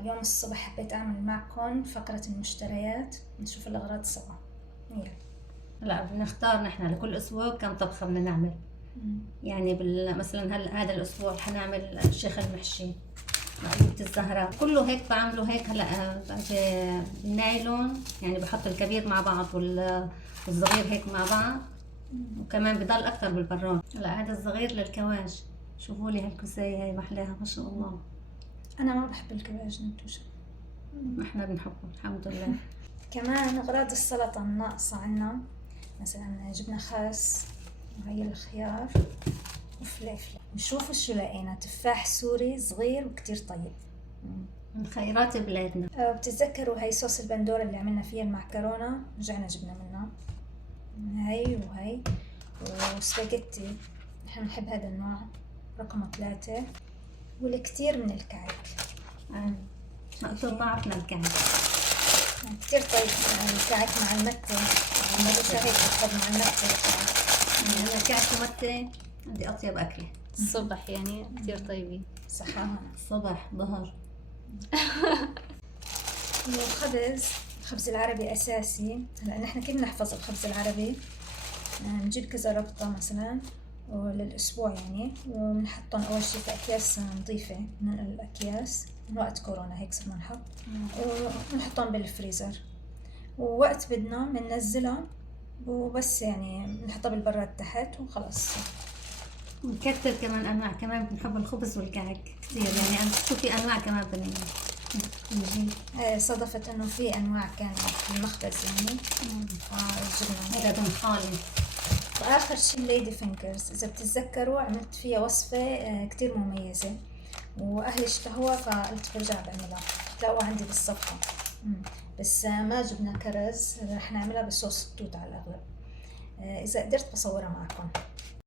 اليوم الصبح حبيت أعمل معكم فقرة المشتريات، نشوف الأغراض سوا. يلا. لا، بنختار نحن لكل اسبوع كم طبخه بدنا نعمل. يعني مثلا هذا الاسبوع حنعمل الشيخ المحشي، مقلوبة الزهرة، كله هيك بعمله هيك. هلا بالنايلون، يعني بحط الكبير مع بعض والصغير هيك مع بعض، وكمان بضل اكتر بالبراد. هلا هذا الصغير للكواج. شوفوا لي هالكوسايه هي محلاها ما شاء الله. أنا ما بحب الكباج نتوشة. احنا بنحبه الحمد لله. كمان أغراض السلطة الناقصة عنا، مثلا جبنا خس وهي الخيار وفلفل. نشوف شو لقينا، تفاح سوري صغير وكتير طيب. من خيرات بلادنا. بتتذكروا هاي صوص البندورة اللي عملنا فيها المعكرونة؟ رجعنا جبنا منها هاي وهي. وسباجيتي، نحن بنحب هذا النوع رقم 3. والكتير من الكعك. ضعفنا الكعك كتير طيب الكعك مع المتة. المدرسة هيك بتحب مع المتة. أنا الكعك ومتة عندي أطيب أكلة الصبح، يعني كتير طيبين. صحة. الصبح ظهر. الخبز العربي أساسي. هلا نحن كيف نحفظ الخبز العربي؟ نجيب كذا ربطة مثلا للأسبوع يعني، ونحطهم أول شي في أكياس نظيفة، ننقل الأكياس من وقت كورونا هيك صرنا نحط، ونحطهم بالفريزر، ووقت بدنا بننزلهم وبس، يعني بنحطها بالبراد تحت وخلص. بنكتر كمان أنواع، كمان بنحب الخبز والكعك كثير، يعني أنا شوفي أنواع كمان بنجيب. صدفت إنه في أنواع كان في المخبز يعني، جبنا هذا دم خالي. وآخر شي الليدي فينجرز، إذا بتتذكروا عملت فيها وصفة كتير مميزة وأهلي اشتهوها، فقلت برجع بعملها، تلاقوها عندي بالصفحة. بس ما جبنا كرز، رح نعملها بصوص التوت على الأغلب. إذا قدرت بصورها معكم.